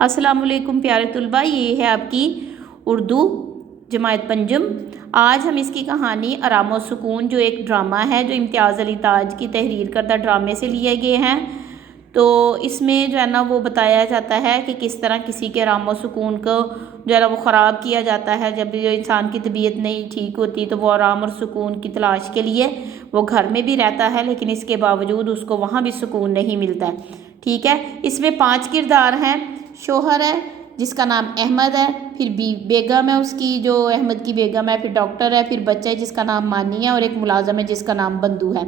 السلام علیکم پیارے طلباء، یہ ہے آپ کی اردو جماعت پنجم۔ آج ہم اس کی کہانی آرام و سکون جو ایک ڈرامہ ہے جو امتیاز علی تاج کی تحریر کردہ ڈرامے سے لیے گئے ہیں، تو اس میں جو ہے نا وہ بتایا جاتا ہے کہ کس طرح کسی کے آرام و سکون کو جو ہے نا وہ خراب کیا جاتا ہے۔ جب جو انسان کی طبیعت نہیں ٹھیک ہوتی تو وہ آرام اور سکون کی تلاش کے لیے وہ گھر میں بھی رہتا ہے، لیکن اس کے باوجود اس کو وہاں بھی سکون نہیں ملتا ہے۔ ٹھیک ہے، اس میں 5 کردار ہیں۔ شوہر ہے جس کا نام احمد ہے، پھر بیگم ہے اس کی جو احمد کی بیگم ہے، پھر ڈاکٹر ہے، پھر بچہ ہے جس کا نام مانی ہے، اور ایک ملازم ہے جس کا نام بندو ہے۔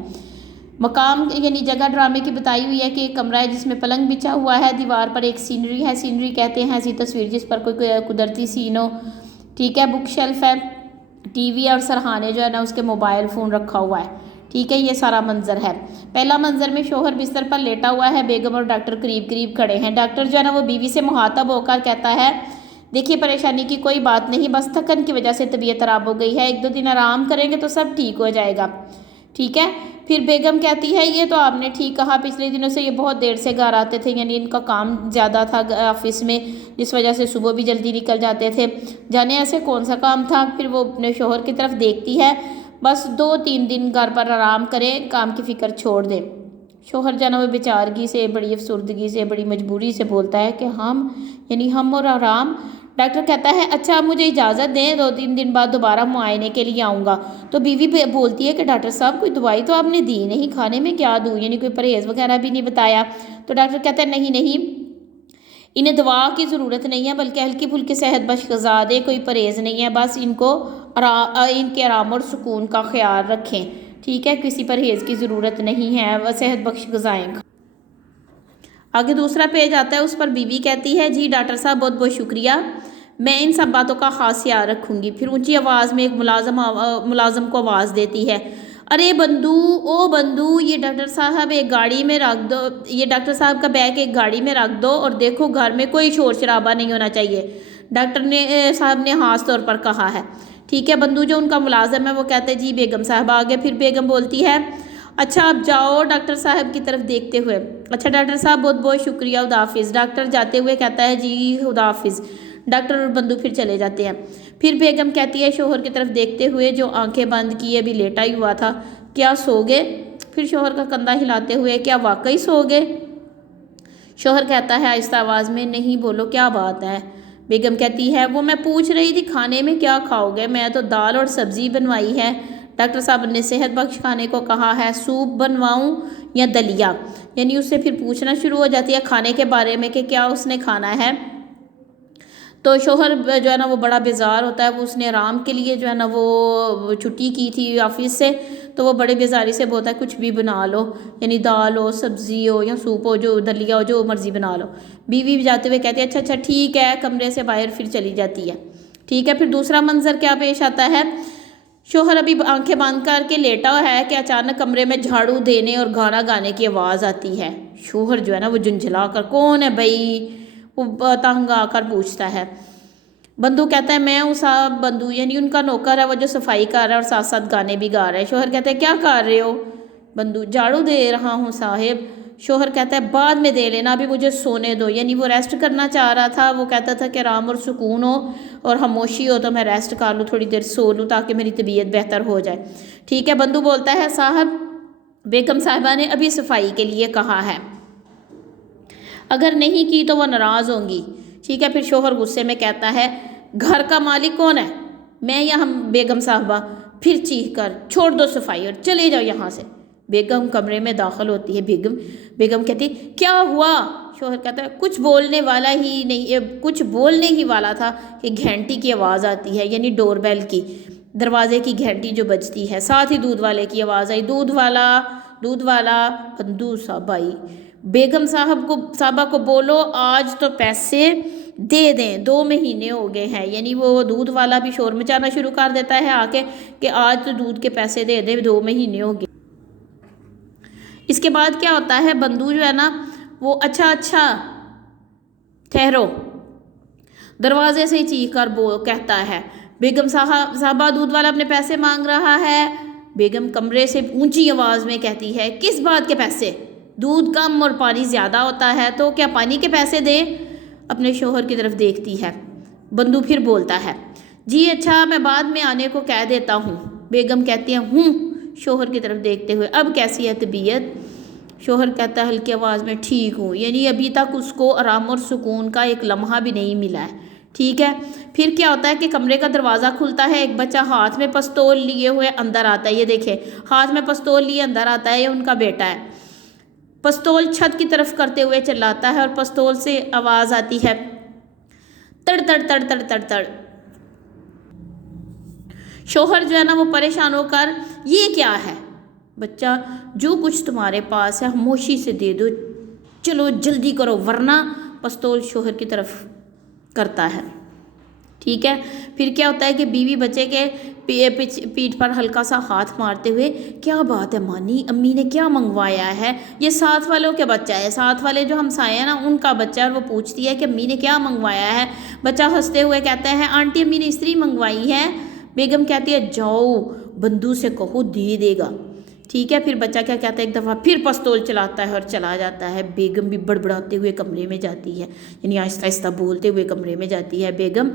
مقام یعنی جگہ ڈرامے کی بتائی ہوئی ہے کہ ایک کمرہ ہے جس میں پلنگ بچھا ہوا ہے، دیوار پر ایک سینری ہے، سینری کہتے ہیں ایسی تصویر جس پر کوئی قدرتی سین ہو۔ ٹھیک ہے، بک شیلف ہے، ٹی وی اور سرحانے جو ہے نا اس کے موبائل فون رکھا ہوا ہے۔ ٹھیک ہے، یہ سارا منظر ہے۔ پہلا منظر میں شوہر بستر پر لیٹا ہوا ہے، بیگم اور ڈاکٹر قریب قریب کھڑے ہیں۔ ڈاکٹر جو ہے نا وہ بیوی سے مخاطب ہو کر کہتا ہے، دیکھیے پریشانی کی کوئی بات نہیں، بس تھکن کی وجہ سے طبیعت خراب ہو گئی ہے، 1-2 دن آرام کریں گے تو سب ٹھیک ہو جائے گا۔ ٹھیک ہے، پھر بیگم کہتی ہے، یہ تو آپ نے ٹھیک کہا، پچھلے دنوں سے یہ بہت دیر سے گھر آتے تھے، یعنی ان کا کام زیادہ تھا آفس میں، جس وجہ سے صبح بھی جلدی نکل جاتے تھے۔ جانے ایسے کون سا کام تھا؟ پھر وہ اپنے شوہر کی طرف دیکھتی ہے، بس 2-3 دن گھر پر آرام کریں، کام کی فکر چھوڑ دیں۔ شوہر جو ہے نا وہ بیچارگی سے، بڑی افسردگی سے، بڑی مجبوری سے بولتا ہے کہ ہم اور آرام۔ ڈاکٹر کہتا ہے، اچھا آپ مجھے اجازت دیں، 2-3 دن بعد دوبارہ معائنے کے لیے آؤں گا۔ تو بیوی بولتی ہے کہ ڈاکٹر صاحب کوئی دوائی تو آپ نے دی نہیں، کھانے میں کیا دوں، یعنی کوئی پرہیز وغیرہ بھی نہیں بتایا۔ تو ڈاکٹر کہتا ہے، نہیں، انہیں دوا کی ضرورت نہیں ہے، بلکہ ہلکی پھلکی صحت بخش غذا دیں، کوئی پرہیز نہیں ہے، بس ان کے آرام اور سکون کا خیال رکھیں۔ ٹھیک ہے، کسی پرہیز کی ضرورت نہیں ہے، وہ صحت بخش غذائیں۔ آگے دوسرا پیج آتا ہے، اس پر بیوی کہتی ہے، جی ڈاکٹر صاحب بہت بہت شکریہ، میں ان سب باتوں کا خاص خیال رکھوں گی۔ پھر اونچی آواز میں ایک ملازم کو آواز دیتی ہے، ارے بندو، او بندو، یہ ڈاکٹر صاحب ایک گاڑی میں رکھ دو، یہ ڈاکٹر صاحب کا بیگ ایک گاڑی میں رکھ دو، اور دیکھو گھر میں کوئی شور شرابہ نہیں ہونا چاہیے، ڈاکٹر صاحب نے خاص طور پر کہا ہے۔ ٹھیک ہے، بندو جو ان کا ملازم ہے وہ کہتے ہیں، جی بیگم صاحب آگے۔ پھر بیگم بولتی ہے، اچھا آپ جاؤ، ڈاکٹر صاحب کی طرف دیکھتے ہوئے، اچھا ڈاکٹر صاحب بہت بہت شکریہ، خدا حافظ۔ ڈاکٹر جاتے ہوئے کہتا ہے، جی خدا حافظ۔ ڈاکٹر اور بندو پھر چلے جاتے ہیں۔ پھر بیگم کہتی ہے شوہر کی طرف دیکھتے ہوئے جو آنکھیں بند کیے ابھی لیٹا ہی ہوا تھا، کیا سو گئے؟ پھر شوہر کا کندھا ہلاتے ہوئے، کیا واقعی سو گئے؟ شوہر کہتا ہے آہستہ آواز میں، نہیں بولو کیا بات ہے؟ بیگم کہتی ہے، وہ میں پوچھ رہی تھی کھانے میں کیا کھاؤ گے؟ میں تو دال اور سبزی بنوائی ہے، ڈاکٹر صاحب نے صحت بخش کھانے کو کہا ہے، سوپ بنواؤں یا دلیا؟ یعنی اس سے پھر پوچھنا شروع ہو جاتی ہے کھانے کے بارے میں کہ کیا اس نے کھانا ہے۔ تو شوہر جو ہے نا وہ بڑا بیزار ہوتا ہے، وہ اس نے آرام کے لیے جو ہے نا وہ چھٹی کی تھی آفس سے، تو وہ بڑے بیزاری سے بولتا ہے کچھ بھی بنا لو، یعنی دال ہو، سبزی ہو یا سوپ ہو، جو دلیا ہو، جو مرضی بنا لو۔ بیوی بھی جاتے ہوئے کہتی ہے، اچھا ٹھیک ہے، کمرے سے باہر پھر چلی جاتی ہے۔ ٹھیک ہے، پھر دوسرا منظر کیا پیش آتا ہے، شوہر ابھی آنکھیں بند کر کے لیٹا ہے کہ اچانک کمرے میں جھاڑو دینے اور گانا گانے کی آواز آتی ہے۔ شوہر جو ہے نا وہ جھنجھلا کر، کون ہے بھائی؟ وہ تنگ آ کر پوچھتا ہے۔ بندو کہتا ہے، میں ہوں صاحب، بندو یعنی ان کا نوکر ہے، وہ جو صفائی کر رہا ہے اور ساتھ ساتھ گانے بھی گا رہا ہے۔ شوہر کہتا ہے، کیا کر رہے ہو؟ بندو، جھاڑو دے رہا ہوں صاحب۔ شوہر کہتا ہے، بعد میں دے لینا، ابھی مجھے سونے دو، یعنی وہ ریسٹ کرنا چاہ رہا تھا، وہ کہتا تھا کہ آرام اور سکون ہو اور خاموشی ہو تو میں ریسٹ کر لوں، تھوڑی دیر سو لوں تاکہ میری طبیعت بہتر ہو جائے۔ ٹھیک ہے، بندو بولتا ہے، صاحب بیگم صاحبہ نے ابھی صفائی کے لیے کہا ہے، اگر نہیں کی تو وہ ناراض ہوں گی۔ ٹھیک ہے، پھر شوہر غصے میں کہتا ہے، گھر کا مالک کون ہے، میں یا ہم بیگم صاحبہ؟ پھر چیخ کر، چھوڑ دو صفائی اور چلے جاؤ یہاں سے۔ بیگم کمرے میں داخل ہوتی ہے۔ بیگم کہتی ہے، کیا ہوا؟ شوہر کہتا ہے، کچھ بولنے ہی والا تھا کہ گھنٹی کی آواز آتی ہے، یعنی ڈور بیل کی، دروازے کی گھنٹی جو بجتی ہے، ساتھ ہی دودھ والے کی آواز آئی، دودھ والا بندو صاحب آئی۔ بیگم صاحبہ کو بولو آج تو پیسے دے دیں، 2 مہینے ہو گئے ہیں، یعنی وہ دودھ والا بھی شور مچانا شروع کر دیتا ہے آ کے کہ آج تو دودھ کے پیسے دے دیں، 2 مہینے ہو گئے۔ اس کے بعد کیا ہوتا ہے، بندو جو ہے نا وہ اچھا ٹھہرو، دروازے سے ہی چیخ کر کہتا ہے، بیگم صاحبہ دودھ والا اپنے پیسے مانگ رہا ہے۔ بیگم کمرے سے اونچی آواز میں کہتی ہے، کس بات کے پیسے؟ دودھ کم اور پانی زیادہ ہوتا ہے تو کیا پانی کے پیسے دیں؟ اپنے شوہر کی طرف دیکھتی ہے۔ بندو پھر بولتا ہے جی اچھا میں بعد میں آنے کو کہہ دیتا ہوں۔ بیگم کہتی ہیں ہوں، شوہر کی طرف دیکھتے ہوئے اب کیسی ہے طبیعت؟ شوہر کہتا ہے ہلکی آواز میں ٹھیک ہوں، یعنی ابھی تک اس کو آرام اور سکون کا ایک لمحہ بھی نہیں ملا ہے۔ ٹھیک ہے، پھر کیا ہوتا ہے کہ کمرے کا دروازہ کھلتا ہے، ایک بچہ ہاتھ میں پستول لیے ہوئے اندر آتا ہے۔ یہ دیکھیں ہاتھ میں پستول لیے اندر آتا ہے، یہ ان کا بیٹا ہے۔ پستول چھت کی طرف کرتے ہوئے چلاتا ہے اور پستول سے آواز آتی ہے تڑ تڑ تڑ تڑ تڑ تڑ۔ شوہر جو ہے نا وہ پریشان ہو کر یہ کیا ہے؟ بچہ جو کچھ تمہارے پاس ہے خاموشی سے دے دو، چلو جلدی کرو ورنہ۔ پستول شوہر کی طرف کرتا ہے۔ ٹھیک ہے، پھر کیا ہوتا ہے کہ بیوی بچے کے پیٹھ پر ہلکا سا ہاتھ مارتے ہوئے کیا بات ہے مانی، امی نے کیا منگوایا ہے؟ یہ ساتھ والوں کے بچہ ہے، ساتھ والے جو ہمسائے ہیں نا ان کا بچہ ہے، اور وہ پوچھتی ہے کہ امی نے کیا منگوایا ہے؟ بچہ ہنستے ہوئے کہتا ہے آنٹی امی نے استری منگوائی ہے۔ بیگم کہتی ہے جاؤ بندو سے کہو دے دے گا۔ ٹھیک ہے، پھر بچہ کیا کہتا ہے ایک دفعہ پھر پستول چلاتا ہے اور چلا جاتا ہے۔ بیگم بھی بڑبڑاتے ہوئے کمرے میں جاتی ہے، یعنی آہستہ آہستہ بولتے ہوئے کمرے میں جاتی ہے۔ بیگم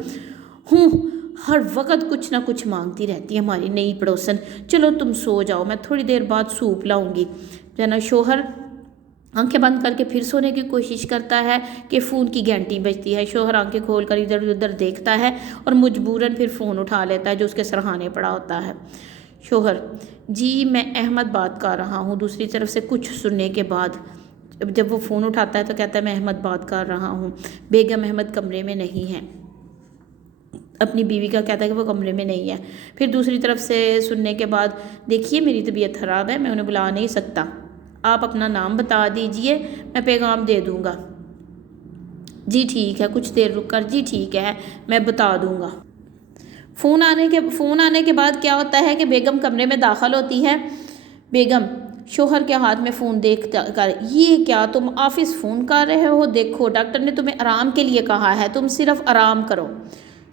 ہر وقت کچھ نہ کچھ مانگتی رہتی ہے ہماری نئی پڑوسن، چلو تم سو جاؤ میں تھوڑی دیر بعد سوپ لاؤں گی۔ جو ہے نا شوہر آنکھیں بند کر کے پھر سونے کی کوشش کرتا ہے کہ فون کی گھنٹی بجتی ہے۔ شوہر آنکھیں کھول کر ادھر ادھر دیکھتا ہے اور مجبوراً پھر فون اٹھا لیتا ہے جو اس کے سرہانے پڑا ہوتا ہے۔ شوہر جی میں احمد بات کر رہا ہوں۔ دوسری طرف سے کچھ سننے کے بعد جب وہ فون اٹھاتا ہے تو کہتا ہے میں احمد بات کر رہا ہوں۔ بیگم احمد کمرے میں نہیں ہے، اپنی بیوی کا کہتا ہے کہ وہ کمرے میں نہیں ہے۔ پھر دوسری طرف سے سننے کے بعد دیکھیے میری طبیعت خراب ہے، میں انہیں بلا نہیں سکتا، آپ اپنا نام بتا دیجئے میں پیغام دے دوں گا۔ جی ٹھیک ہے، کچھ دیر رک کر جی ٹھیک ہے میں بتا دوں گا۔ فون آنے کے بعد کیا ہوتا ہے کہ بیگم کمرے میں داخل ہوتی ہے۔ بیگم شوہر کے ہاتھ میں فون دیکھ کر یہ کیا تم آفس فون کر رہے ہو؟ دیکھو ڈاکٹر نے تمہیں آرام کے لیے کہا ہے، تم صرف آرام کرو۔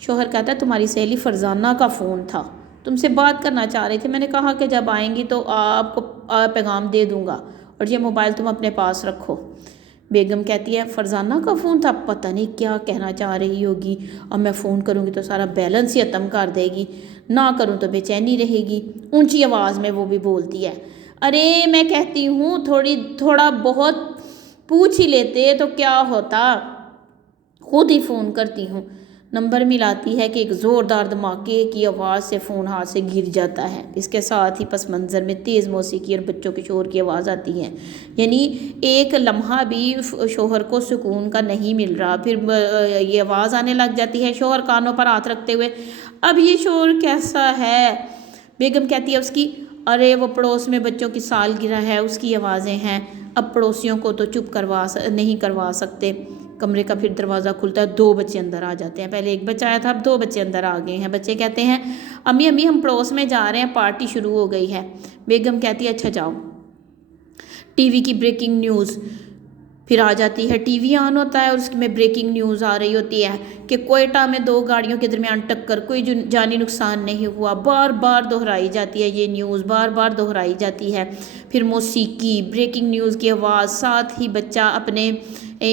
شوہر کہتا ہے تمہاری سہیلی فرزانہ کا فون تھا، تم سے بات کرنا چاہ رہی تھی، میں نے کہا کہ جب آئیں گی تو آپ کو پیغام دے دوں گا اور یہ موبائل تم اپنے پاس رکھو۔ بیگم کہتی ہے فرزانہ کا فون تھا، پتہ نہیں کیا کہنا چاہ رہی ہوگی، اب میں فون کروں گی تو سارا بیلنس ہی ختم کر دے گی، نہ کروں تو بے چینی رہے گی۔ اونچی آواز میں وہ بھی بولتی ہے ارے میں کہتی ہوں تھوڑا بہت پوچھ ہی لیتے تو کیا ہوتا، خود ہی فون کرتی ہوں۔ نمبر ملاتی ہے کہ ایک زوردار دھماکے کی آواز سے فون ہاتھ سے گر جاتا ہے، اس کے ساتھ ہی پس منظر میں تیز موسیقی اور بچوں کے شور کی آواز آتی ہے، یعنی ایک لمحہ بھی شوہر کو سکون کا نہیں مل رہا۔ پھر یہ آواز آنے لگ جاتی ہے، شوہر کانوں پر ہاتھ رکھتے ہوئے اب یہ شور کیسا ہے؟ بیگم کہتی ہے اس کی ارے وہ پڑوس میں بچوں کی سالگرہ ہے اس کی آوازیں ہیں، اب پڑوسیوں کو تو چپ نہیں کروا سکتے۔ کمرے کا پھر دروازہ کھلتا ہے، 2 بچے اندر آ جاتے ہیں، پہلے ایک بچہ آیا تھا اب 2 بچے اندر آ گئے ہیں۔ بچے کہتے ہیں امی ہم پڑوس میں جا رہے ہیں، پارٹی شروع ہو گئی ہے۔ بیگم کہتی ہے اچھا جاؤ۔ ٹی وی کی بریکنگ نیوز پھر آ جاتی ہے، ٹی وی آن ہوتا ہے اور اس میں بریکنگ نیوز آ رہی ہوتی ہے کہ کوئٹہ میں 2 گاڑیوں کے درمیان ٹکر، کوئی جانی نقصان نہیں ہوا۔ بار بار دہرائی جاتی ہے یہ نیوز، بار بار دہرائی جاتی ہے۔ پھر موسیقی، بریکنگ نیوز کی آواز، ساتھ ہی بچہ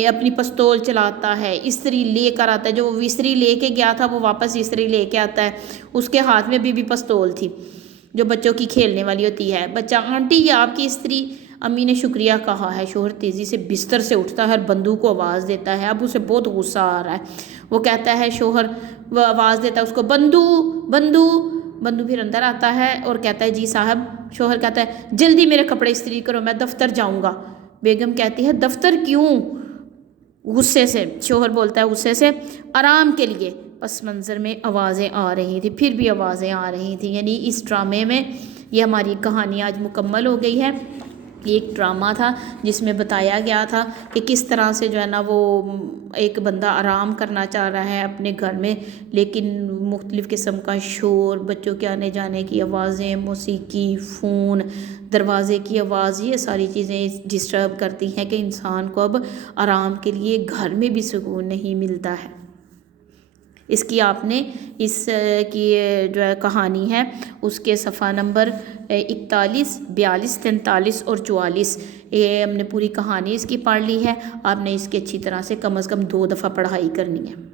اپنی پستول چلاتا ہے، استری لے کر آتا ہے، جو وہ استری لے کے گیا تھا وہ واپس استری لے کے آتا ہے، اس کے ہاتھ میں بھی پستول تھی جو بچوں کی کھیلنے والی ہوتی ہے۔ بچہ آنٹی یہ آپ کی استری؟ امی نے شکریہ کہا ہے۔ شوہر تیزی سے بستر سے اٹھتا ہے اور بندو کو آواز دیتا ہے، اب اسے بہت غصہ آ رہا ہے۔ وہ کہتا ہے شوہر وہ آواز دیتا ہے اس کو بندو بندو بندو پھر اندر آتا ہے اور کہتا ہے جی صاحب۔ شوہر کہتا ہے جلدی میرے کپڑے استری کرو میں دفتر جاؤں گا۔ بیگم کہتی ہے دفتر کیوں؟ غصے سے شوہر بولتا ہے غصے سے آرام کے لیے۔ پس منظر میں آوازیں آ رہی تھی، پھر بھی آوازیں آ رہی تھیں، یعنی اس ڈرامے میں یہ ہماری کہانی آج مکمل ہو گئی ہے۔ یہ ایک ڈرامہ تھا جس میں بتایا گیا تھا کہ کس طرح سے جو ہے نا وہ ایک بندہ آرام کرنا چاہ رہا ہے اپنے گھر میں، لیکن مختلف قسم کا شور، بچوں کے آنے جانے کی آوازیں، موسیقی، فون، دروازے کی آواز، یہ ساری چیزیں ڈسٹرب کرتی ہیں کہ انسان کو اب آرام کے لیے گھر میں بھی سکون نہیں ملتا ہے۔ اس کی آپ نے اس کی جو ہے کہانی ہے اس کے صفحہ نمبر 41، 42، 43 اور 44، یہ ہم نے پوری کہانی اس کی پڑھ لی ہے۔ آپ نے اس کی اچھی طرح سے کم از کم 2 دفعہ پڑھائی کرنی ہے۔